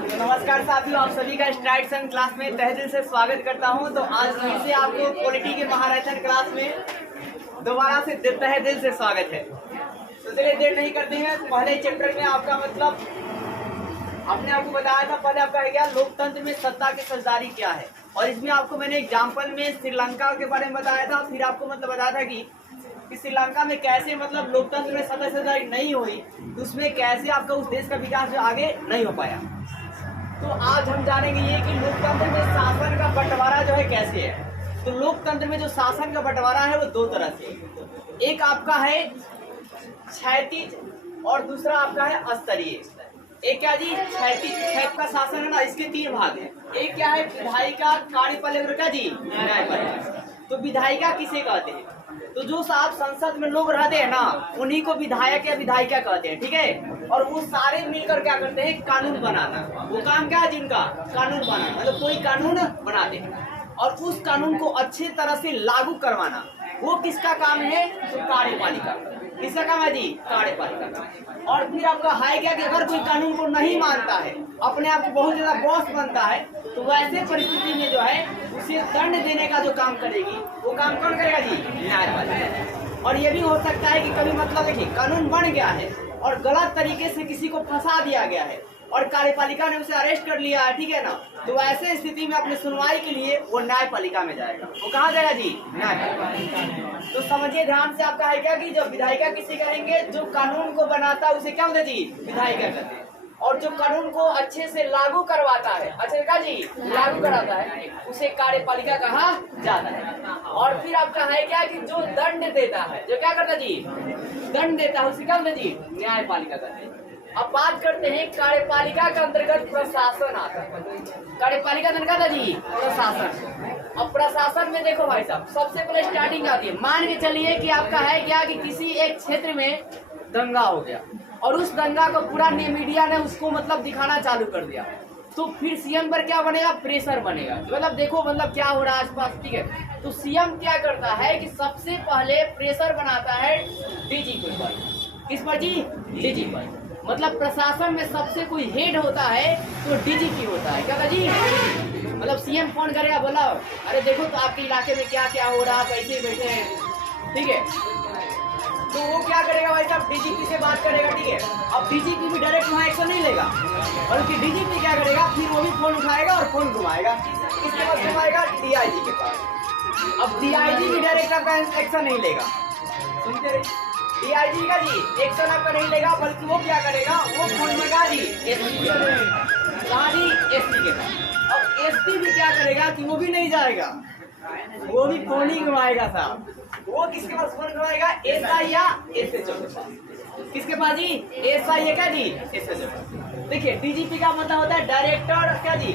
नमस्कार साथियों, आप सभी का स्ट्राइड सन क्लास में तहे दिल से स्वागत करता हूं। तो आज फिर से आपको पॉलिटी के महारथन क्लास में दोबारा से तहे दिल से स्वागत है। तो चलिए देर नहीं करते हैं। पहले चैप्टर में आपका मतलब आपने आपको बताया था, पहले आपका है क्या लोकतंत्र में सत्ता की साझेदारी क्या है, और इसमें आपको मैंने एग्जाम्पल में श्रीलंका के बारे में बताया था। फिर आपको मतलब बताया था कि श्रीलंका में कैसे मतलब लोकतंत्र में सत्ता साझेदारी नहीं हुई, तो उसमें कैसे आपका उस देश का विकास जो आगे नहीं हो पाया। तो आज हम जानेंगे ये कि लोकतंत्र में शासन का बंटवारा जो है कैसे है। तो लोकतंत्र में जो शासन का बंटवारा है वो दो तरह से, एक आपका है क्षैतिज और दूसरा आपका है अस्तरीय। एक क्या जी क्षैतिज का शासन है ना, इसके तीन भाग है। एक क्या है विधायिका, कार्यपालिका क्या जी न्यायपालिका। तो विधायिका किसे कहते हैं, तो जो साहब संसद में लोग रहते हैं ना उन्हीं को विधायक या विधायिका कहते हैं, ठीक है। और वो सारे मिलकर क्या करते हैं, कानून बनाना। वो काम क्या है जिनका, कानून बनाना, मतलब कोई कानून बनाते हैं और उस कानून को अच्छे तरह से लागू करवाना, वो किसका काम है, तो कार्यपालिका। किसका काम है जी, कार्यपालिका। और फिर आपका है क्या कि अगर कोई कानून को नहीं मानता है, अपने आप को बहुत ज्यादा बॉस बनता है, तो वैसे परिस्थिति में जो है उसे दंड देने का जो काम करेगी वो काम कौन करेगा जी, न्यायपालिका। और ये भी हो सकता है कि कभी मतलब देखिए कानून बन गया है और गलत तरीके से किसी को फंसा दिया गया है और कार्यपालिका ने उसे अरेस्ट कर लिया है, ठीक है ना, तो ऐसे स्थिति में अपनी सुनवाई के लिए वो न्यायपालिका में जाएगा। वो कहाँ जाएगा जी, न्यायपालिका। तो समझिए ध्यान से, आपका है क्या कि जो विधायिका किसे कहेंगे, जो कानून को बनाता है उसे क्या बोलते जी, विधायिका कहते हैं। और जो कानून को अच्छे से लागू करवाता है, अच्छे का जी लागू कराता है, उसे कार्यपालिका कहा जाता है। और फिर आपका है क्या कि जो दंड देता है, जो क्या करता है जी, दंड देता है, उसे क्या बोलते जी, न्यायपालिका कहते हैं। अब बात करते हैं कार्यपालिका के अंतर्गत प्रशासन आता है। कार्यपालिका अंतर्गत जी प्रशासन। अब प्रशासन में देखो भाई साहब, सबसे पहले स्टार्टिंग आती है, मान के चलिए कि आपका है क्या कि किसी एक क्षेत्र में दंगा हो गया और उस दंगा को पूरा मीडिया ने उसको मतलब दिखाना चालू कर दिया, तो फिर सीएम पर क्या बनेगा, प्रेशर बनेगा। मतलब देखो मतलब क्या हो रहा है आसपास, ठीक है। तो सीएम क्या करता है कि सबसे पहले प्रेशर बनाता है डीजीपी पर। किस पर जी, डीजीपी पर। मतलब प्रशासन में सबसे कोई हेड होता है तो डीजीपी होता है। क्या था जी, मतलब सीएम फोन करेगा, बोला अरे देखो तो आपके इलाके में क्या क्या हो रहा, कैसे बैठे हैं, ठीक है। तो वो क्या करेगा भाई साहब, डीजीपी से बात करेगा, ठीक है। अब डीजीपी भी डायरेक्ट वहाँ एक्शन नहीं लेगा, बल्कि डीजीपी क्या करेगा, फिर वो भी फोन उठाएगा और फोन घुमाएगा। किसके पास घुमाएगा, डीआईजी के पास। अब डीआईजी भी डायरेक्ट आपका एक्शन नहीं लेगा, सुनते रहे। डीआईजी का जी एक्शन आपका नहीं लेगा, बल्कि वो क्या करेगा, वो फोन में जी एसपी कहाँ जी, एसपी के पास। अब एसपी भी क्या करेगा कि वो भी नहीं जाएगा, वो भी फोन ही घुमाएगा साहब। वो किसके पास फोन घुमाएगा, एसआई या एसएचओ के पास। किसके पास जी, एसआई है क्या जी, एसएचओ। देखिए डीजीपी का मतलब होता है डायरेक्टर क्या जी,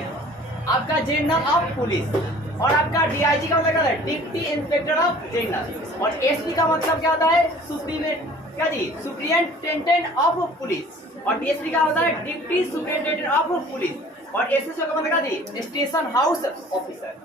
आपका जनरल ऑफ पुलिस। और आपका डीआईजी का मतलब क्या है, डिप्टी इंस्पेक्टर ऑफ जनरल। और एसपी का मतलब क्या होता है, सुप्रीमेंट क्या जी, सुप्रिंटेंडेंट ऑफ पुलिस। और डीएसपी का होता है डिप्टी सुप्रिंटेंडेंट ऑफ पुलिस। और एसएचओ का मतलब क्या जी, स्टेशन हाउस ऑफिसर।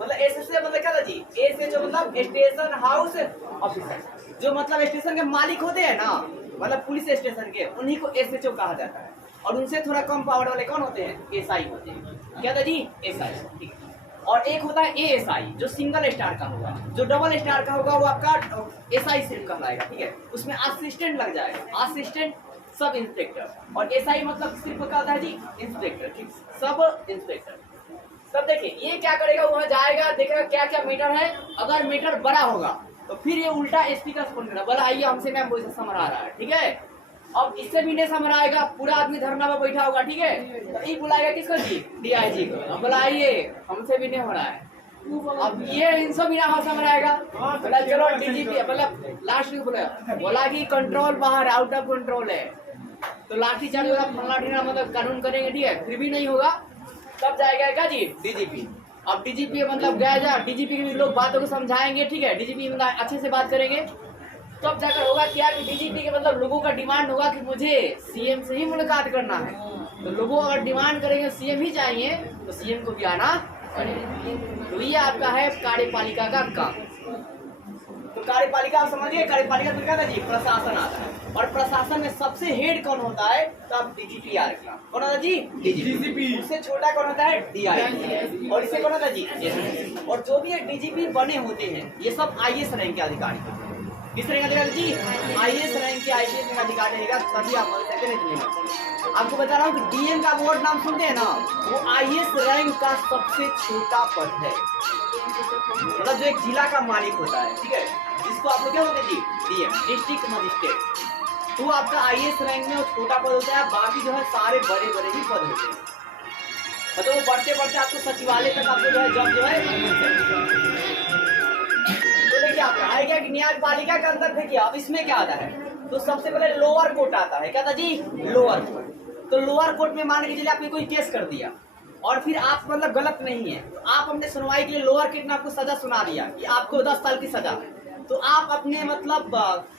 मतलब एसएचओ मतलब क्या था जी, एसएचओ मतलब स्टेशन हाउस ऑफिसर। जो मतलब स्टेशन के मालिक होते हैं ना, मतलब पुलिस स्टेशन के, उन्हीं को एसएचओ कहा जाता है। और उनसे थोड़ा कम पावर वाले कौन होते हैं, एसआई होते हैं। क्या था जी, एसआई, ठीक है। और एक होता है एएसआई, जो सिंगल स्टार का होगा। जो डबल स्टार का होगा वो आपका एसआई सिर्फ कहलाएगा, ठीक है। उसमें असिस्टेंट लग जाएगा, असिस्टेंट सब इंस्पेक्टर। और एसआई मतलब सिर्फ क्या होता है जी, इंस्पेक्टर, ठीक, सब इंस्पेक्टर। तब देखिए ये क्या करेगा, वहां जाएगा, देखेगा क्या क्या मीटर है। अगर मीटर बड़ा होगा तो फिर ये उल्टा एसपी का फोन करेगा, बोला आइए हमसे मैम वैसे समझा रहा है, ठीक है। अब इससे भी नहीं समझ आएगा, पूरा आदमी धरना में बैठा होगा, ठीक है। तो ये बुलाएगा किसको जी, डीआईजी को। अब बोला आइए हमसे भी नहीं हो रहा है। अब ये इनसे भी ना समझ आएगा, बोला चलो डीजीपी, मतलब लास्ट में बोला कि कंट्रोल बाहर, आउट ऑफ कंट्रोल है, तो लाठी चार्ज होगा, फल्ला ढीना मतलब कानून करेंगे, ठीक है। फिर भी नहीं होगा, तब जाएगा क्या जी, डीजीपी। अब डीजीपी मतलब गया जा, डीजीपी के भी लोग बातों को समझाएंगे, ठीक है। डीजीपी मतलब अच्छे से बात करेंगे, तब जाकर होगा क्या कि डीजीपी के मतलब लोगों का डिमांड होगा कि मुझे सीएम से ही मुलाकात करना है। तो लोगों अगर डिमांड करेंगे सीएम ही चाहिए, तो सीएम को भी आना पड़ेगा। तो ये आपका है कार्यपालिका का काम। तो कार्यपालिका आप समझिए, कार्यपालिका तो क्या था जी, प्रशासन आता है। और प्रशासन में सबसे हेड कौन होता है? तो आप डीजीपी आ रखा। कौन होता है जी? डीजीपी। उससे छोटा कौन होता है? डीआईजी। और इससे कौन होता है जी? एसपी। और जो भी डीजीपी बने होते हैं ये सब आईएएस रैंक के अधिकारी होते हैं। किस रैंक अधिकारी जी? आईएएस रैंक के आईपीएस रैंक अधिकारी रहेगा तभी आप बोल सकते हैं। आपको बता रहा हूँ कि डीएम का बोर्ड नाम सुनते हैं ना, वो आईएएस रैंक का सबसे छोटा पद है। मतलब जो एक जिला का मालिक होता है, ठीक है, जिसको आप लोग क्या बोलते हैं जी? DM, district magistrate. तो आपका आईएएस रैंक में वो छोटा पद होता है, बाकी जो है सारे बड़े बड़े ही पद होते हैं। मतलब वो बढ़ते बढ़ते आपको सचिवालय तक आपको जो है जॉब जो है मिल सकती है। तो देखिए आप आएगा कि न्यायपालिका के अंदर देखिए अब इसमें क्या आता है, तो सबसे पहले लोअर कोर्ट आता है। क्या था जी? Lower court. तो लोअर कोर्ट में मान के चलिए आपने कोई केस कर दिया और फिर आप मतलब गलत नहीं है, तो आप अपने सुनवाई के लिए लोअर कोर्ट ने आपको सजा सुना दिया कि आपको 10 साल की सजा, तो आप अपने मतलब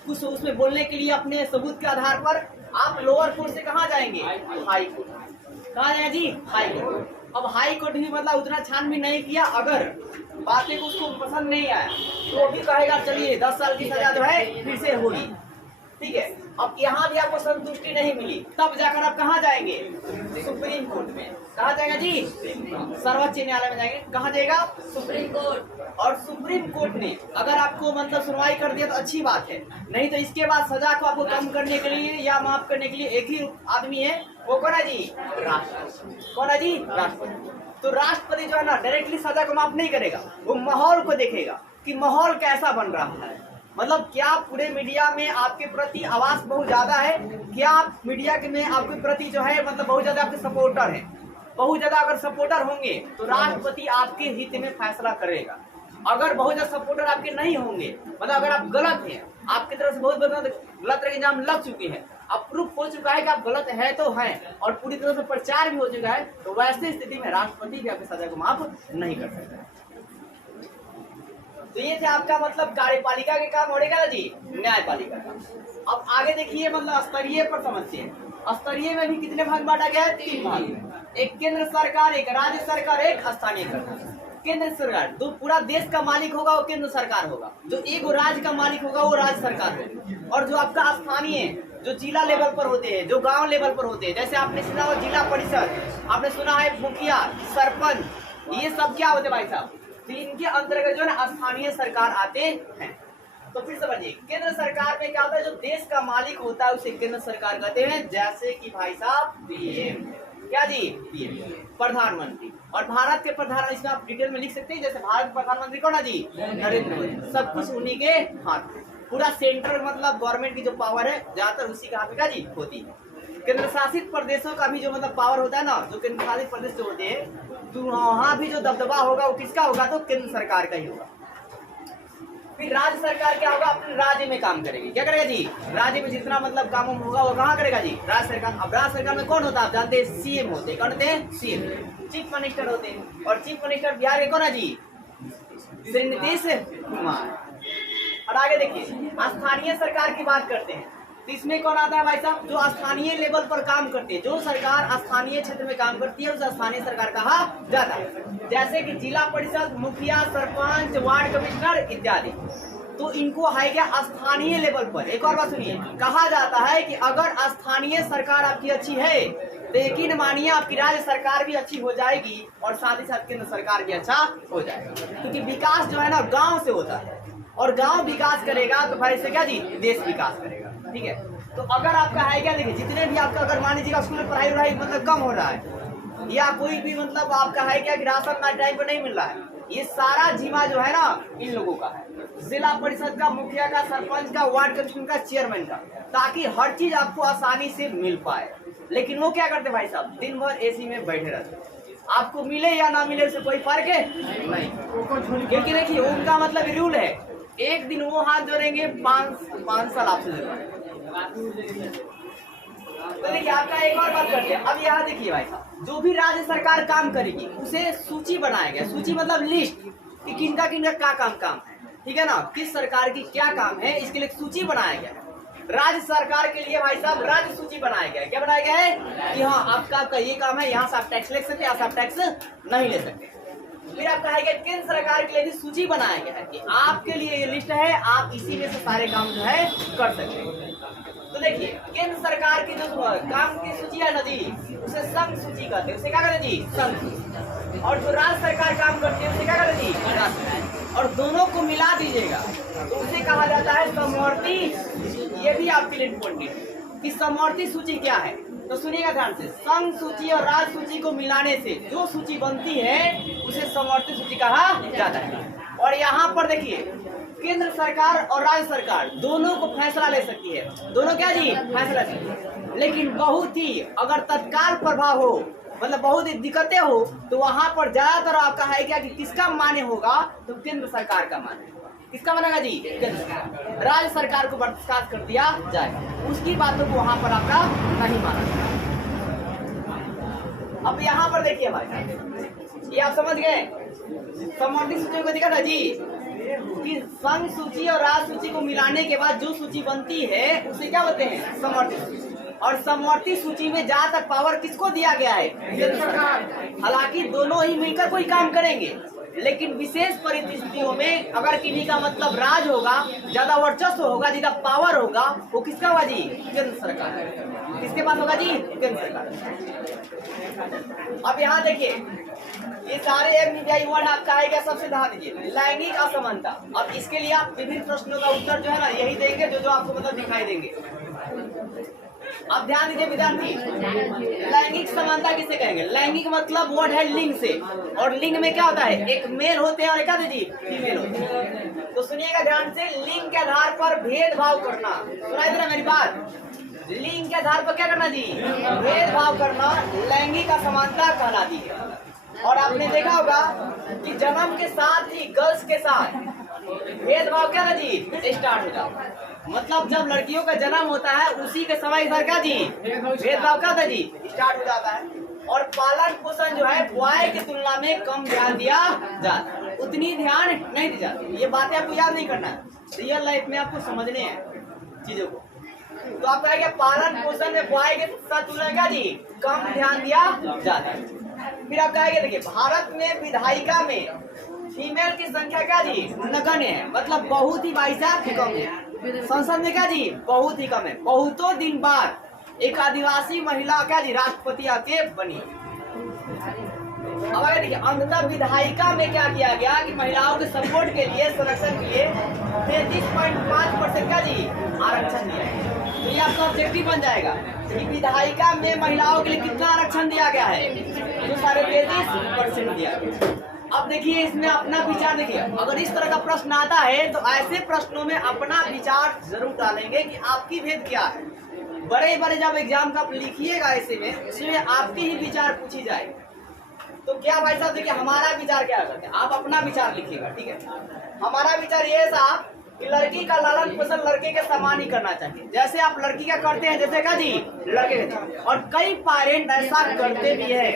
कुछ उसमें बोलने के लिए अपने सबूत के आधार पर आप लोअर कोर्ट से कहाँ जाएंगे? High court. कहाँ जाएंगे जी? High court. अब हाई कोर्ट भी मतलब उतना छानबीन नहीं किया, अगर बातें को उसको पसंद नहीं आया तो वो भी कहेगा चलिए 10 साल की सजा जो है फिर से होगी, ठीक है। अब यहाँ भी आपको संतुष्टि नहीं मिली, तब जाकर आप कहाँ जाएंगे? सुप्रीम कोर्ट में। कहाँ जाएगा जी? सर्वोच्च न्यायालय में जाएंगे। कहाँ जाएगा? Supreme court. और सुप्रीम कोर्ट ने अगर आपको मतलब सुनवाई कर दिया तो अच्छी बात है, नहीं तो इसके बाद सजा को आपको कम करने के लिए या माफ करने के लिए एक ही आदमी है, वो कौन है जी? राष्ट्रपति। कौन है जी? राष्ट्रपति। तो राष्ट्रपति जो है ना डायरेक्टली सजा को माफ नहीं करेगा, वो माहौल को देखेगा कि माहौल कैसा बन रहा है। मतलब क्या पूरे मीडिया में आपके प्रति आवाज बहुत ज्यादा है, क्या आप मीडिया के में आपके प्रति जो है मतलब बहुत ज्यादा आपके सपोर्टर हैं। बहुत ज्यादा अगर सपोर्टर होंगे तो राष्ट्रपति आपके हित में फैसला करेगा। अगर बहुत ज्यादा सपोर्टर आपके नहीं होंगे, मतलब अगर आप गलत हैं, आपकी तरफ से बहुत गलत इल्जाम लग चुके हैं, अब प्रूफ हो चुका है कि आप गलत है तो हैं और पूरी तरह से प्रचार भी हो चुका है, तो वैसे स्थिति में राष्ट्रपति भी आपकी सजा को माफ नहीं कर सकता। तो ये थे आपका मतलब कार्यपालिका के काम होने का जी, न्यायपालिका का। अब आगे देखिए मतलब स्तरीय पर समझते हैं। स्तरीय में भी कितने भाग बांटा गया है? 3 भाग। एक केंद्र सरकार, एक राज्य सरकार, एक स्थानीय सरकार। केंद्र सरकार जो पूरा देश का मालिक होगा वो केंद्र सरकार होगा, जो एक राज्य का मालिक होगा वो राज्य सरकार होगी, और जो आपका स्थानीय जो जिला लेवल पर होते हैं, जो गांव लेवल पर होते हैं, जैसे आपने सुना हो जिला परिषद, आपने सुना है मुखिया, सरपंच, ये सब क्या होते भाई साहब? तो इनके अंतर्गत जो है स्थानीय सरकार आते हैं। तो फिर समझिए केंद्र सरकार में क्या होता है, जो देश का मालिक होता है उसे केंद्र सरकार कहते हैं। जैसे कि भाई साहब पीएम, क्या जी? पीएम प्रधानमंत्री। और भारत के प्रधान इसमें आप डिटेल में लिख सकते हैं, जैसे भारत के प्रधानमंत्री कौन है जी? नरेंद्र मोदी। सब कुछ उन्हीं के हाथ में, पूरा सेंट्रल मतलब गवर्नमेंट की जो पावर है ज्यादातर उसी के हाथ में क्या जी होती है। केंद्र शासित प्रदेशों का भी जो मतलब पावर होता है ना, जो केंद्र शासित प्रदेश जो होते हैं, तो वहाँ भी जो दबदबा होगा वो किसका होगा? तो केंद्र सरकार का ही होगा। फिर राज्य सरकार क्या होगा? अपने राज्य में काम करेगी। क्या करेगा जी? राज्य में जितना मतलब काम होगा वो कहाँ करेगा जी? राज्य सरकार। अब राज्य सरकार में कौन होता है आप जानते हैं? सीएम होते हैं। कौन होते हैं? सीएम, चीफ मिनिस्टर होते हैं। और चीफ मिनिस्टर बिहार के कौन है जी? श्री नीतीश कुमार। और आगे देखिए स्थानीय सरकार की बात करते हैं, तो इसमें कौन आता है भाई साहब? जो स्थानीय लेवल पर काम करते हैं, जो सरकार स्थानीय क्षेत्र में काम करती है उसे स्थानीय सरकार कहा जाता है। जैसे कि जिला परिषद, मुखिया, सरपंच, वार्ड कमिश्नर इत्यादि। तो इनको है क्या? स्थानीय लेवल पर। एक और बात सुनिए, कहा जाता है कि अगर स्थानीय सरकार आपकी अच्छी है तो यकीन मानिए आपकी राज्य सरकार भी अच्छी हो जाएगी और साथ ही साथ केंद्र सरकार भी अच्छा हो जाएगा, क्योंकि विकास जो है ना गाँव से होता है, और गांव विकास करेगा तो भाई से क्या जी? देश विकास करेगा। ठीक है, तो अगर आपका है क्या, देखिए जितने भी आपका अगर मान लीजिएगा स्कूल में पढ़ाई मतलब कम हो रहा है, या कोई भी मतलब आपका है क्या कि राशन टाइम पर नहीं मिल रहा है, ये सारा जिम्मा जो है ना इन लोगों का है, जिला परिषद का, मुखिया का, सरपंच का, वार्ड कमिश्नर का, चेयरमैन का, ताकि हर चीज आपको आसानी से मिल पाए। लेकिन वो क्या करते भाई साहब? दिन भर एसी में बैठे रहते, आपको मिले या ना मिले उससे कोई फर्क है नहीं। क्योंकि देखिए उनका मतलब रूल है, एक दिन वो हाथ जोड़ेंगे 5 साल आपसे जोड़ेंगे। तो देखिए आपका एक और बात करते हैं। अब यहाँ देखिए भाई साहब, जो भी राज्य सरकार काम करेगी उसे सूची बनाया गया। सूची मतलब लिस्ट कि किनका किनका क्या काम है, ठीक है ना, किस सरकार की क्या काम है, इसके लिए सूची बनाया गया है। राज्य सरकार के लिए भाई साहब राज्य सूची बनाया गया है। क्या बनाया गया है कि हाँ आपका ये काम है, यहाँ से आप टैक्स ले सकते हैं, यहाँ से आप टैक्स नहीं ले सकते। फिर आपका है कि केंद्र सरकार के लिए भी सूची बनाया गया है कि आपके लिए ये लिस्ट है, आप इसी में से सारे काम जो है कर सकते हैं। तो देखिए केंद्र सरकार की जो काम की सूची है ना जी, उसे संघ सूची कहते हैं। उसे क्या कहते हैं जी? संघ सूची। और जो राज्य सरकार काम करती है उसे क्या कहते हैं जी? राज्य सूची। और दोनों को मिला दीजिएगा तो उसे कहा जाता है समवर्ती। ये भी आपके लिए इम्पोर्टेंट है कि समवर्ती सूची क्या है। तो सुनिएगा ध्यान से, संघ सूची और राज्य सूची को मिलाने से जो सूची बनती है उसे समवर्ती सूची कहा जाता है। और यहाँ पर देखिए केंद्र सरकार और राज्य सरकार दोनों को फैसला ले सकती है। दोनों क्या जी? फैसला सकती है। लेकिन बहुत ही अगर तत्काल प्रभाव हो, मतलब बहुत ही दिक्कतें हो, तो वहां पर ज्यादातर आपका है क्या कि किसका मान्य होगा? तो केंद्र सरकार का मान्य होगा। किसका मानेगा जी? केंद्र सरकार। राज्य सरकार को बर्खास्त कर दिया जाएगा, उसकी बातों को वहां पर आपका नहीं माना जाएगा। अब यहाँ पर देखिए भाई, ये आप समझ गए समवर्ती सूची को? देखा था जी कि संघ सूची और राज्य सूची को मिलाने के बाद जो सूची बनती है उसे क्या बोलते हैं? समवर्ती सूची। और समवर्ती सूची में ज्यादातर पावर किसको दिया गया है? केंद्र सरकार। हालांकि दोनों ही मिलकर कोई काम करेंगे, लेकिन विशेष परिस्थितियों में अगर किन्हीं का मतलब राज होगा, ज्यादा वर्चस्व होगा, ज्यादा पावर होगा, वो किसका होगा जी? केंद्र सरकार। किसके पास होगा जी? केंद्र सरकार। अब यहाँ देखिए ये सारे वर्ड आपका है क्या? सबसे ध्यान दीजिए, लैंगिक असमानता। अब इसके लिए आप विभिन्न प्रश्नों का उत्तर जो है ना यही देंगे जो आपको मतलब दिखाई देंगे। अब ध्यान दीजिए विद्यार्थी, लैंगिक समानता किसे कहेंगे? लैंगिक मतलब वर्ड है लिंग से, और लिंग में क्या होता है? एक मेल होते हैं और एक जी फीमेल होते हैं। तो सुनिएगा ध्यान से, लिंग के आधार पर भेदभाव करना। सुनाई दे रहा मेरी बात? लिंग के आधार पर क्या करना जी? भेदभाव करना लैंगिक असमानता कहलाती है। और आपने देखा होगा कि जन्म के साथ ही गर्ल्स के साथ भेदभाव क्या ना जी स्टार्ट हो जाता है। मतलब जब लड़कियों का जन्म होता है उसी के समय इधर क्या जी भेदभाव क्या था जी स्टार्ट हो जाता है। और पालन पोषण जो है बॉय की तुलना में कम ध्यान दिया जाता है, उतनी ध्यान नहीं दी जाती। ये बातें आपको याद नहीं करना है, रियल लाइफ में आपको समझने हैं चीजों को। तो आप कहेंगे पालन पोषण में बॉय के साथ तुलना क्या जी कम ध्यान दिया जाता है। फिर आप कहेंगे देखिए भारत में विधायिका में फीमेल की संख्या क्या जी नगण्य है, मतलब बहुत ही भाई साहब कम है। संसद में क्या जी बहुत ही कम है। बहुतों दिन बाद एक आदिवासी महिला क्या जी राष्ट्रपति आके बनी। अब अगर देखिए अंततः विधायिका में क्या किया गया कि महिलाओं के सपोर्ट के लिए संरक्षण के लिए 33.5% का जी आरक्षण दिया है। तो ये आपका ऑब्जेक्टिव बन जाएगा कि विधायिका में महिलाओं के लिए कितना आरक्षण दिया गया है, तो 33.5% दिया गया। अब देखिए इसमें अपना विचार देखिए, अगर इस तरह का प्रश्न आता है तो ऐसे प्रश्नों में अपना विचार जरूर डालेंगे कि आपकी भेद क्या है। बड़े बड़े जब एग्जाम का लिखिएगा ऐसे में इसमें आपके ही विचार पूछी जाए तो क्या भाई साहब देखिए हमारा विचार क्या करते हैं, आप अपना विचार लिखिएगा। ठीक है, हमारा विचार ये साहब कि लड़की का लालन पोषण लड़के के समान ही करना चाहिए, जैसे आप लड़की का करते हैं जैसे का जी लड़के का। और कई पेरेंट ऐसा करते भी है,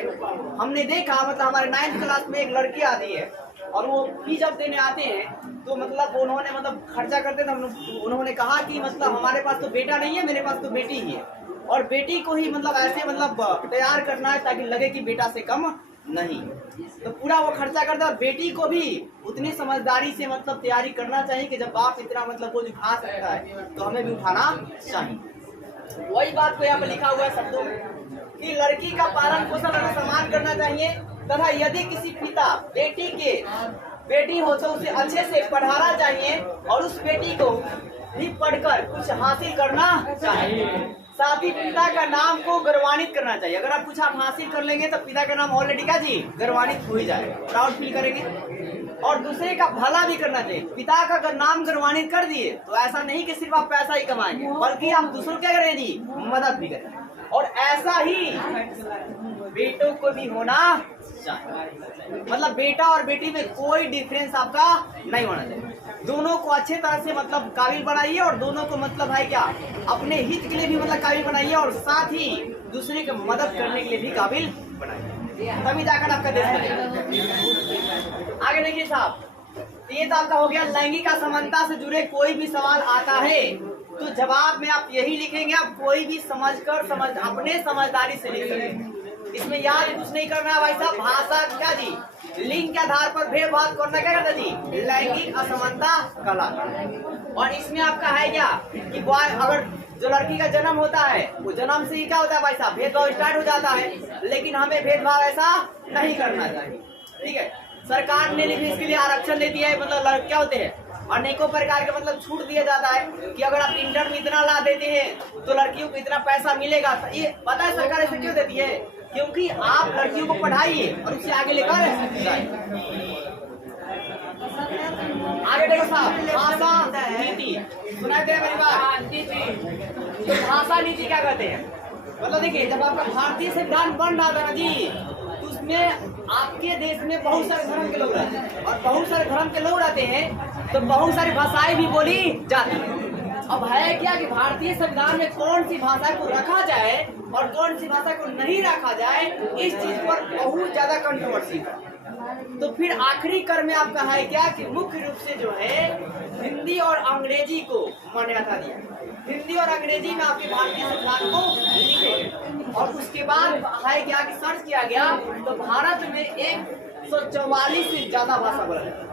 हमने देखा मतलब हमारे 9th क्लास में एक लड़की आती है और वो फीस जब देने आते हैं तो मतलब उन्होंने मतलब खर्चा करते थे। उन्होंने कहा कि मतलब हमारे पास तो बेटा नहीं है, मेरे पास तो बेटी ही है, और बेटी को ही मतलब ऐसे मतलब तैयार करना है ताकि लगे कि बेटा से कम नहीं। तो पूरा वो खर्चा करता है और बेटी को भी उतनी समझदारी से मतलब तैयारी करना चाहिए कि जब बाप इतना मतलब बोझ उठा सकता है तो हमें भी उठाना चाहिए। वही बात को यहाँ पे लिखा हुआ है शब्दों में कि लड़की का पालन पोषण और सम्मान करना चाहिए तथा यदि किसी पिता बेटी हो तो उसे अच्छे से पढ़ाना चाहिए और उस बेटी को भी पढ़कर कुछ हासिल करना चाहिए। साथ ही पिता का नाम को गौरवान्वित करना चाहिए। अगर आप कुछ आप हासिल कर लेंगे तो पिता का नाम ऑलरेडी का जी गौरवान्वित हो ही जाएगा, प्राउड फील करेंगे। और दूसरे का भला भी करना चाहिए। पिता का अगर नाम गौरवान्वित कर दिए तो ऐसा नहीं कि सिर्फ आप पैसा ही कमाएंगे, बल्कि आप दूसरों क्या करेंगे जी मदद भी करेंगे। और ऐसा ही बेटों को भी होना चाहिए, मतलब बेटा और बेटी में कोई डिफरेंस आपका नहीं होना चाहिए। दोनों को अच्छे तरह से मतलब काबिल बनाइए और दोनों को मतलब है क्या अपने हित के लिए भी मतलब काबिल बनाइए और साथ ही दूसरे की मदद करने के लिए भी काबिल बनाइए, तभी जाकर आपका देश बनेगा। आगे देखिए साहब, ये तो आपका हो गया लैंगिक असमानता से जुड़े कोई भी सवाल आता है तो जवाब में आप यही लिखेंगे, आप कोई भी अपने समझदारी से लिख सकते। इसमें याद कुछ नहीं करना है भाई साहब। भाषा क्या जी लिंग के आधार पर भेदभाव करना क्या कहता जी लैंगिक असमानता कहलाता है। और इसमें आपका है क्या कि बॉय अगर जो लड़की का जन्म होता है वो जन्म से ही क्या होता है भाई साहब, भेदभाव स्टार्ट हो जाता है। लेकिन हमें भेदभाव ऐसा नहीं करना चाहिए, ठीक है। सरकार ने भी इसके लिए आरक्षण दे दिया है, मतलब क्या होते हैं अनेकों प्रकार के मतलब छूट दिया जाता है कि अगर आप इंटर में इतना ला देते हैं तो लड़कियों को इतना पैसा मिलेगा। ये पता है सरकार ऐसे क्यों देती है? क्योंकि आप लड़कियों को पढ़ाइए और उससे आगे लेकर आगे देखो साहब, भाषा नीति सुनाते हैं मेरी बात। तो भाषा नीति क्या कहते हैं? मतलब देखिए, जब आपका भारतीय संविधान बन रहा था ना जी, तो उसमें आपके देश में बहुत सारे धर्म के लोग रहते हैं, और बहुत सारे धर्म के लोग रहते हैं तो बहुत सारी भाषाएं भी बोली जाती है। अब है क्या कि भारतीय संविधान में कौन सी भाषा को रखा जाए और कौन सी भाषा को नहीं रखा जाए, इस चीज पर बहुत ज्यादा कंट्रोवर्सी है। तो फिर आखिरी कर में आपका है क्या कि मुख्य रूप से जो है हिंदी और अंग्रेजी को मान्यता दिया। हिंदी और अंग्रेजी में आपके भारतीय संविधान को लिखे, और उसके बाद है क्या कि सर्च किया गया तो भारत में 144 से ज्यादा भाषा बोला जाता है।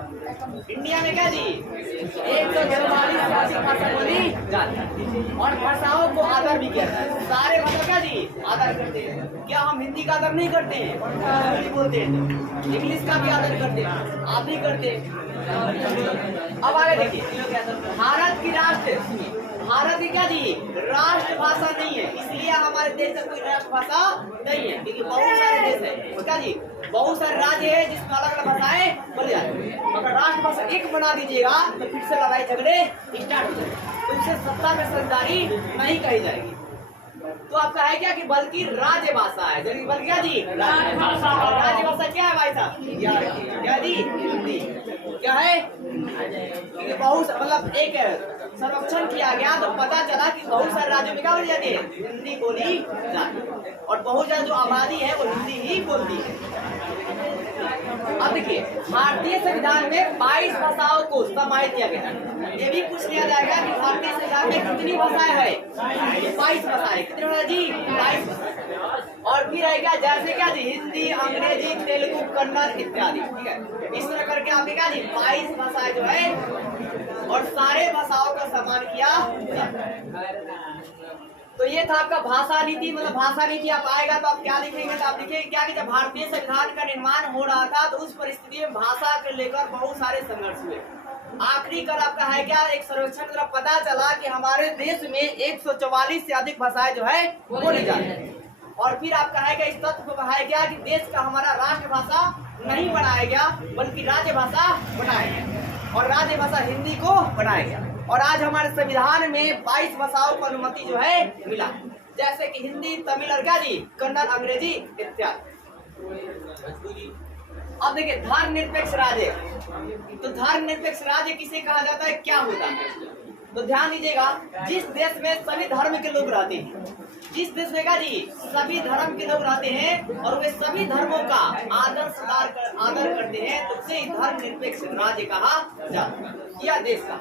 इंडिया में क्या जी 144 से अधिक भाषा बोली जाती है, और भाषाओं को आदर भी किया जाता है। सारे भाषा क्या जी आदर करते हैं। क्या हम हिंदी का आदर नहीं करते हैं? हिंदी बोलते हैं, इंग्लिश का भी आदर करते हैं, आप भी करते हैं। अब आगे देखिए, भारत की भारत की क्या जी राष्ट्रभाषा नहीं है, इसलिए हमारे देश में कोई राष्ट्रभाषा नहीं है, क्योंकि बहुत सारे देश है उसका जी बहुत सारे राज्य है जिसमें अलग अलग भाषाएं बोली जाती है। अगर राष्ट्रभाषा एक बना दीजिएगा तो फिर से लड़ाई झगड़े स्टार्ट हो जाएंगे, तो इससे सत्ता में समझदारी नहीं कही जाएगी। तो आपका है क्या कि बल्कि राज्य भाषा है, बल्कि क्या जी राज्य भाषा क्या है भाई साहब? क्या जी हिंदी क्या है? क्योंकि बहुत मतलब एक सर्वेक्षण किया गया तो पता चला कि बहुत सारे राज्यों में क्या बोली जाती है हिंदी बोली जाती है, और बहुत ज्यादा जो आबादी है वो हिंदी ही बोलती है। अब देखिए, भारतीय संविधान में 22 भाषाओं को समाहित किया गया है। ये भी पूछ लिया जाएगा कि भारतीय संविधान में कितनी भाषाएं है? 22 भाषाएं। कितनी भाषा जी 22। और फिर आएगा जैसे क्या जी हिंदी, अंग्रेजी, तेलुगु, कन्नड़ इत्यादि, ठीक है। इस तरह करके आपके क्या जी 22 भाषाएं जो है, और सारे भाषाओं का सम्मान किया जाता है। तो ये था आपका भाषा नीति। मतलब भाषा नीति आप आएगा तो आप क्या लिखेंगे? तो आप लिखेंगे क्या कि जब भारतीय संविधान का निर्माण हो रहा था तो उस परिस्थिति में भाषा को लेकर बहुत सारे संघर्ष हुए। आखिरी कर आपका है क्या एक सर्वेक्षण द्वारा पता चला कि हमारे देश में 144 से अधिक भाषाएं जो है बोली जाती है। और फिर आपका है क्या इस तथ्य को कहा गया कि देश का हमारा राष्ट्रभाषा नहीं बनाया गया बल्कि राज्य भाषा बनाया गया, और राज्य भाषा हिंदी को बनाया गया। और आज हमारे संविधान में 22 भाषाओं को अनुमति जो है मिला, जैसे कि हिंदी, तमिल और क्या जी कन्नड़, अंग्रेजी इत्यादि। अब देखिए धर्मनिरपेक्ष राज्य, तो धर्मनिरपेक्ष राज्य किसे कहा जाता है, क्या होता है? तो ध्यान दीजिएगा, जिस देश में सभी धर्म के लोग रहते हैं, जिस देश में का जी सभी धर्म के लोग रहते हैं और वे सभी धर्मों का आदर करते हैं, तो उसे धर्मनिरपेक्ष राज्य कहा जाता है या देश का।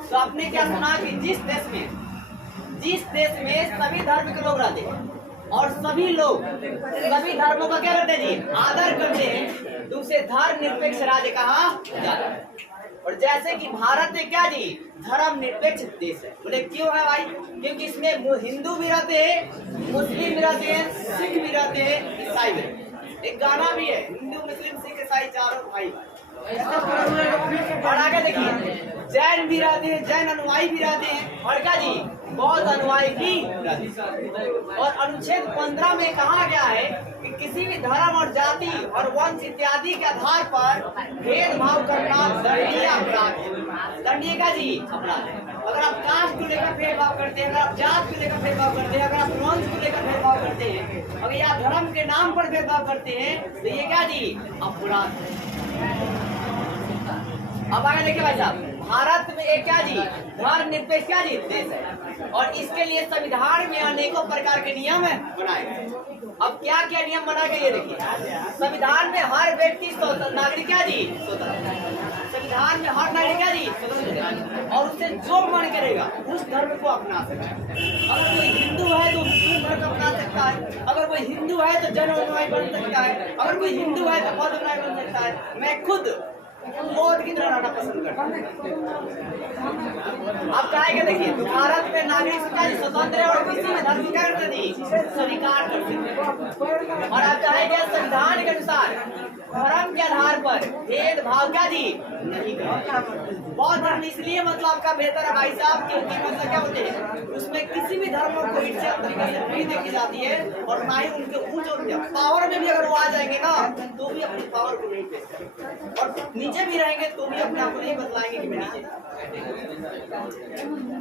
तो आपने क्या सुना कि जिस देश में सभी धर्म के लोग रहते हैं और सभी लोग सभी धर्मों का क्या करते हैं जी आदर करते हैं, तो उसे धर्मनिरपेक्ष राज्य कहा जाता है। और जैसे कि भारत एक क्या जी धर्मनिरपेक्ष देश है। बोले क्यों है भाई? क्योंकि इसमें हिंदू भी रहते हैं, मुस्लिम भी रहते हैं, सिख भी रहते हैं, ईसाई भी रहते हैं। एक गाना भी है, हिंदू मुस्लिम सिख ईसाई चारों भाई। और आगे देखिए जैन भी रहते हैं, जैन अनुयायी भी रहते हैं, और क्या जी बौद्ध अनुयायी भी रहते हैं। और अनुच्छेद 15 में कहा गया है कि किसी भी धर्म और जाति और वंश इत्यादि के आधार पर भेदभाव करना दंडनीय अपराध है। दंडनीय का जी अपराध है। अगर आप कास्ट को लेकर भेदभाव करते हैं, अगर आप जात को लेकर भेदभाव करते हैं, अगर आप वंश को लेकर भेदभाव करते हैं, अगर आप धर्म के नाम पर भेदभाव करते हैं, तो ये क्या जी अपराध है। अब आगे देखिए भाई साहब, भारत में एक क्या जी धर्मनिरपेक्ष क्या जी देश है, और इसके लिए संविधान में अनेकों प्रकार के नियम बनाए गए। अब क्या क्या नियम बनाए गए ये देखिए, संविधान में हर व्यक्ति नागरिक क्या जी स्वतंत्र, संविधान में हर नागरिक क्या जी स्वतंत्र है, और उसे जो मन करेगा उस धर्म को अपना सकता है। अगर कोई हिंदू है तो मुस्लिम धर्म अपना सकता है, अगर कोई हिंदू है तो जैन अनुयायी बन सकता है, अगर कोई हिंदू है तो बौद्ध अनुयायी बन सकता है। मैं खुद मौत की तरह रहना पसंद करते हैं। आप कहेंगे देखिए, तो भारत में नागरिक स्वतंत्र है और किसी भी धर्म का स्वीकार करते हैं। और आप कहेंगे संविधान के अनुसार धर्म के आधार पर भेदभाव क्या जी नहीं करते। बहुत धर्म इसलिए मतलब आपका बेहतर है भाई साहब, क्योंकि मतलब क्या होते हैं उसमें किसी भी धर्मों को इज्जत तरीके से नहीं देखी जाती है, और ना ही उनके ऊंच पावर में भी अगर वो आ जाएंगे ना तो भी अपनी पावर को नहीं पेश करेंगे, और नीचे भी रहेंगे तो भी अपने आप को नहीं बदलाएंगे कि मैं नीचे।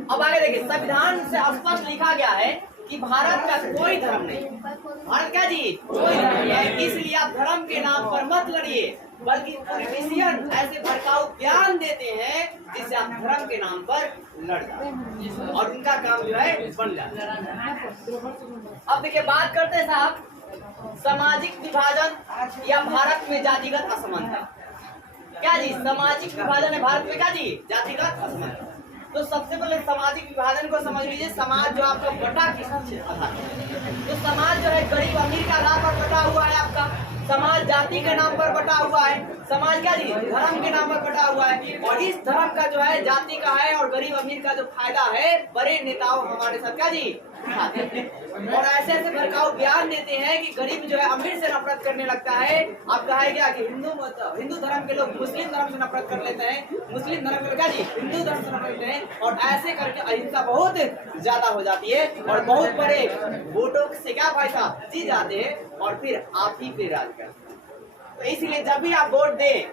अब आगे देखिए, संविधान से स्पष्ट लिखा गया है कि भारत का कोई धर्म नहीं, भारत का जी कोई धर्म नहीं है, इसलिए आप धर्म के नाम पर मत लड़िए, बल्कि पॉलिटिशियन ऐसे भड़काऊ बयान देते हैं जिससे आप धर्म के नाम पर लड़ जाते हैं और उनका काम जो है बन जाता है। अब देखिए, बात करते हैं साहब सामाजिक विभाजन या भारत में जातिगत असमानता। क्या जी सामाजिक विभाजन है भारत में, क्या जी जातिगत असमानता। तो सबसे पहले सामाजिक विभाजन को समझ लीजिए। समाज जो आपका बटा किस आधार, तो समाज जो है गरीब अमीर के आधार पर बटा हुआ है आपका, समाज जाति के नाम पर बटा हुआ है, समाज क्या जी धर्म के नाम पर बटा हुआ है, और इस धर्म का जो है जाति का है और गरीब अमीर का जो फायदा है बड़े नेताओं हमारे साथ क्या जी उठाते हैं, और ऐसे ऐसे भड़काऊ बयान देते हैं कि गरीब जो है अमीर से नफरत करने लगता है। आप कहा क्या कि हिंदू धर्म के लोग मुस्लिम धर्म से नफरत कर लेते हैं, मुस्लिम धर्म के लोग क्या जी हिंदू धर्म से नफरत करते हैं, और ऐसे करके अहिंसा बहुत ज्यादा हो जाती है और बहुत बड़े वोटों से क्या फायदा जी जाते हैं, और फिर आप ही पे राज करते हैं। तो इसलिए जब भी आप वोट दें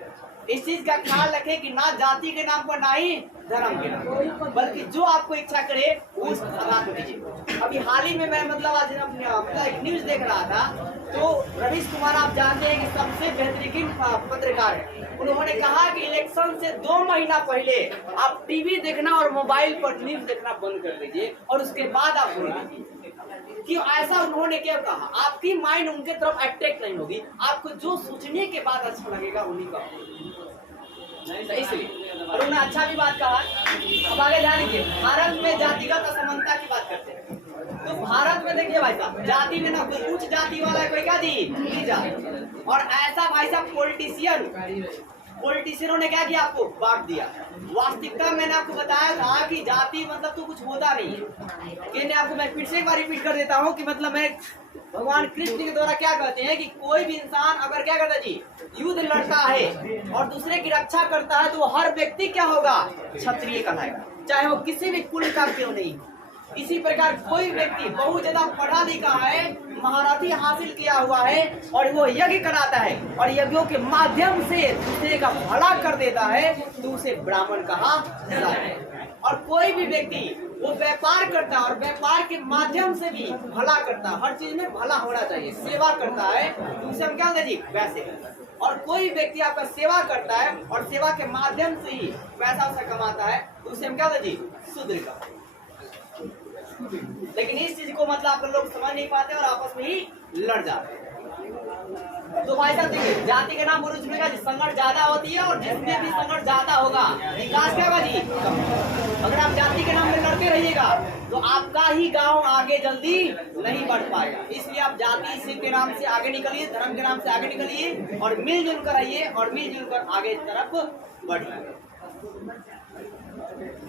इस चीज का ख्याल रखें कि ना जाति के नाम पर ना ही धर्म के नाम, बल्कि जो आपको इच्छा करे उस आधार पर कीजिए। अभी हाल ही में मैं मतलब आज एक न्यूज देख रहा था, तो रवीश कुमार आप जानते हैं कि सबसे बेहतरीन पत्रकार है, उन्होंने कहा कि इलेक्शन से 2 महीना पहले आप टीवी देखना और मोबाइल पर न्यूज देखना बंद कर दीजिए और उसके बाद आप वोट दीजिए। क्यों ऐसा उन्होंने क्या कहा, आपकी माइंड उनके तरफ अट्रैक्ट नहीं होगी, आपको जो सोचने के बाद अच्छा लगेगा उन्हीं का, इसलिए और उन्होंने अच्छा भी बात कहा। अब आगे ध्यान दीजिए, भारत में जातिगत असमानता की बात करते हैं। तो भारत में देखिए भाई साहब, जाति में ना कोई उच्च जाति वाला है, कोई क्या दी जाति, और ऐसा भाई साहब पॉलिटिशियनों ने क्या किया, आपको बांट दिया। वास्तविकता मैंने आपको बताया था कि जाति मतलब तो कुछ होता नहीं है, लेकिन आपको मैं फिर से एक बार रिपीट कर देता हूँ कि मतलब मैं भगवान कृष्ण के द्वारा क्या कहते हैं कि कोई भी इंसान अगर क्या करता है जी युद्ध लड़ता है और दूसरे की रक्षा करता है, तो वो हर व्यक्ति क्या होगा क्षत्रिय कहलाएगा, चाहे वो किसी भी कुल का क्यों नहीं। इसी प्रकार कोई व्यक्ति बहुत ज्यादा पढ़ा लिखा है, महारथी हासिल किया हुआ है और वो यज्ञ कराता है और यज्ञों के माध्यम से दूसरे का भला कर देता है, तो उसे ब्राह्मण कहा जाता है। और कोई भी व्यक्ति वो व्यापार करता है और व्यापार के माध्यम से भी भला करता है, हर चीज में भला होना चाहिए, सेवा करता है, तो उसे हम क्या कहते हैं जी वैसे। और कोई व्यक्ति आपका सेवा करता है और सेवा के माध्यम से ही पैसा उसे कमाता है, तो उसे हम क्या कहते हैं जी शूद्र का। लेकिन इस चीज को मतलब आप लोग समझ नहीं पाते और आपस में ही लड़ जाते हैं। तो भाई साहब देखिए, जाति के नाम बुरुज में संघर्ष ज्यादा होती है और जिसमें भी संघर्ष ज्यादा होगा विकास क्या होगा जी। अगर आप जाति के नाम में लड़ते रहिएगा तो आपका ही गांव आगे जल्दी नहीं बढ़ पाएगा। इसलिए आप जाति सिंह के नाम से आगे निकलिए, धर्म के नाम से आगे निकलिए और मिलजुल कर आइए और मिलजुल कर आगे तरफ बढ़िए।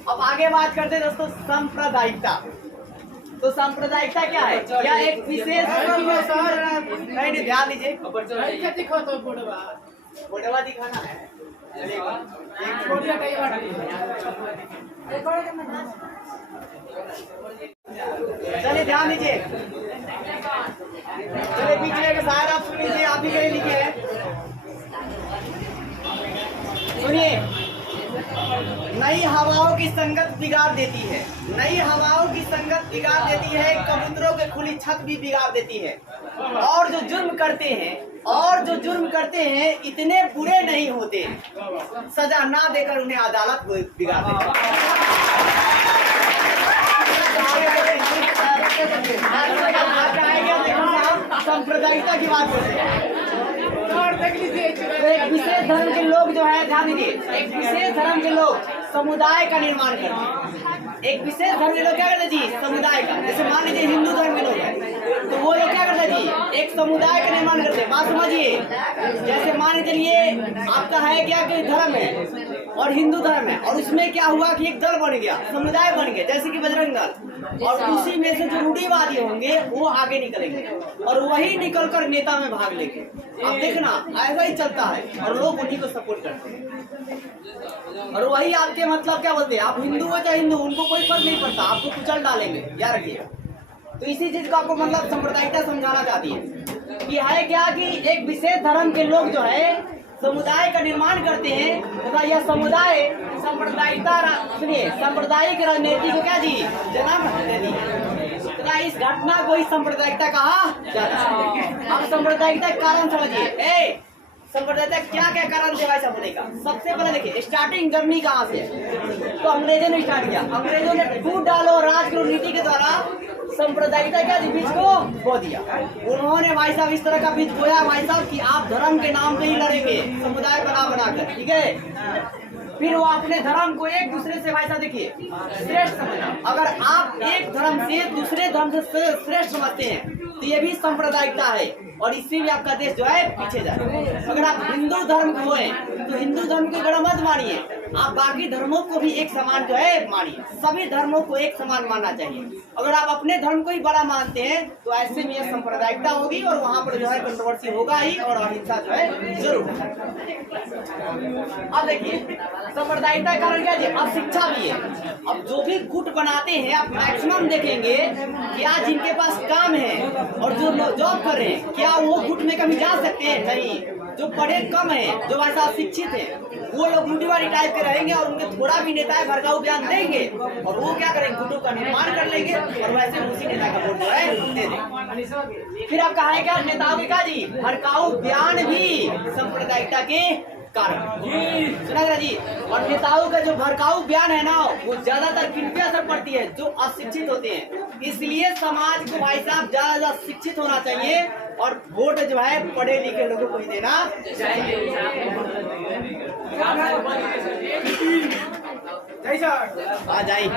अब आगे बात करते हैं दोस्तों सांप्रदायिकता। तो सांप्रदायिकता क्या है, क्या एक विशेष नहीं ध्यान दीजिए, फोटोवा दिखाना है, चलिए ध्यान दीजिए, चलिए बीच में शायद आप सुन लीजिए, आप भी ले लीजिए, सुनिए। नई हवाओं की संगत बिगाड़ देती है, नई हवाओं की संगत बिगाड़ देती है, कबूतरों की खुली छत भी बिगाड़ देती है, और जो जुर्म करते हैं इतने बुरे नहीं होते, सजा ना देकर उन्हें अदालत बिगाड़ देती है। सांप्रदायिकता की बात करते हैं, एक विशेष धर्म के लोग जो है ध्यान दीजिए, एक विशेष धर्म के लोग समुदाय का निर्माण करते हैं। एक विशेष धर्म के लोग क्या करते हैं जी समुदाय का, जैसे मान लीजिए हिंदू धर्म के लोग हैं, तो वो लोग क्या करते जी, एक समुदाय का निर्माण करते। बात समझिए, जैसे मान के चलिए आपका है क्या कि धर्म है और हिंदू धर्म है, और उसमें क्या हुआ कि एक दल बन गया, समुदाय बन गया, जैसे कि बजरंग दल, और उसी में से जो रूढ़िवादी होंगे वो आगे निकलेंगे और वही निकलकर नेता में भाग लेंगे। अब देखना ऐसा ही चलता है और लोग उन्हीं को सपोर्ट करते हैं, और वही आपके मतलब क्या बोलते हैं, आप हिंदू हो चाहे हिंदू, उनको कोई फर्क नहीं पड़ता, आपको कुचल डालेंगे, याद रखिए। तो इसी चीज को आपको मतलब सांप्रदायिकता समझाना चाहती है कि है क्या कि एक विशेष धर्म के लोग जो है समुदाय का निर्माण करते हैं तथा यह समुदाय सांप्रदायिकता, सुनिए, सांप्रदायिक राजनीति को क्या जी, जन्म देती है तथा इस घटना को ही सांप्रदायिकता कहा जाता है। अब सांप्रदायिकता के कारण समझिए, सांप्रदायिकता क्या क्या कारण थे वैसा होने का। सबसे पहले देखिए स्टार्टिंग जर्नी कहाँ से है, तो अंग्रेजों ने स्टार्ट किया। अंग्रेजों ने फूट डालो राज करो नीति के द्वारा सांप्रदायिकता क्या बीज को बो दिया। उन्होंने भाई साहब इस तरह का बीज बोया भाई साहब कि आप धर्म के नाम पे ही लड़ेंगे, समुदाय बना बनाकर, ठीक है। फिर वो अपने धर्म को एक दूसरे से भाई साहब देखिए श्रेष्ठ समझना। अगर आप एक धर्म से दूसरे धर्म से श्रेष्ठ समझते हैं तो ये भी सांप्रदायिकता है और इससे भी आपका देश जो है पीछे जाए। अगर आप हिंदू धर्म को हैं तो हिंदू धर्म को बड़ा मत मानिए, आप बाकी धर्मों को भी एक समान जो है मानिए, सभी धर्मों को एक समान मानना चाहिए। अगर आप अपने धर्म को ही बड़ा मानते हैं तो ऐसे में सांप्रदायिकता होगी और वहाँ पर जो है कंट्रोवर्सी होगा ही और अहिंसा जो है जरूर होगा। अब देखिए सांप्रदायिकता का कारण क्या है, अब शिक्षा भी है। अब जो भी गुट बनाते हैं आप मैक्सिमम देखेंगे कि आज जिनके पास काम है और जो जॉब कर रहे हैं क्या वो गुट में कभी जा सकते हैं? नहीं। जो पढ़े कम है, जो वैसा शिक्षित है, वो लोग गुटवारी टाइप के रहेंगे और उनके थोड़ा भी नेता भड़काऊ बयान देंगे और वो क्या करेंगे, गुटों का निर्माण कर लेंगे और वैसे उसी नेता का वोट जो है दे देंगे। फिर आप कहा क्या नेताओं के का जी भड़काऊ बयान भी सांप्रदायिकता के कारण सुना जी। और नेताओं का जो भड़काऊ बयान है ना वो ज्यादातर किन पे असर पड़ती है, जो अशिक्षित होते हैं। इसलिए समाज को भाई साहब ज्यादा शिक्षित होना चाहिए और वोट जो है पढ़े लिखे लोगों को ही देना चाहिए। आ जाइए।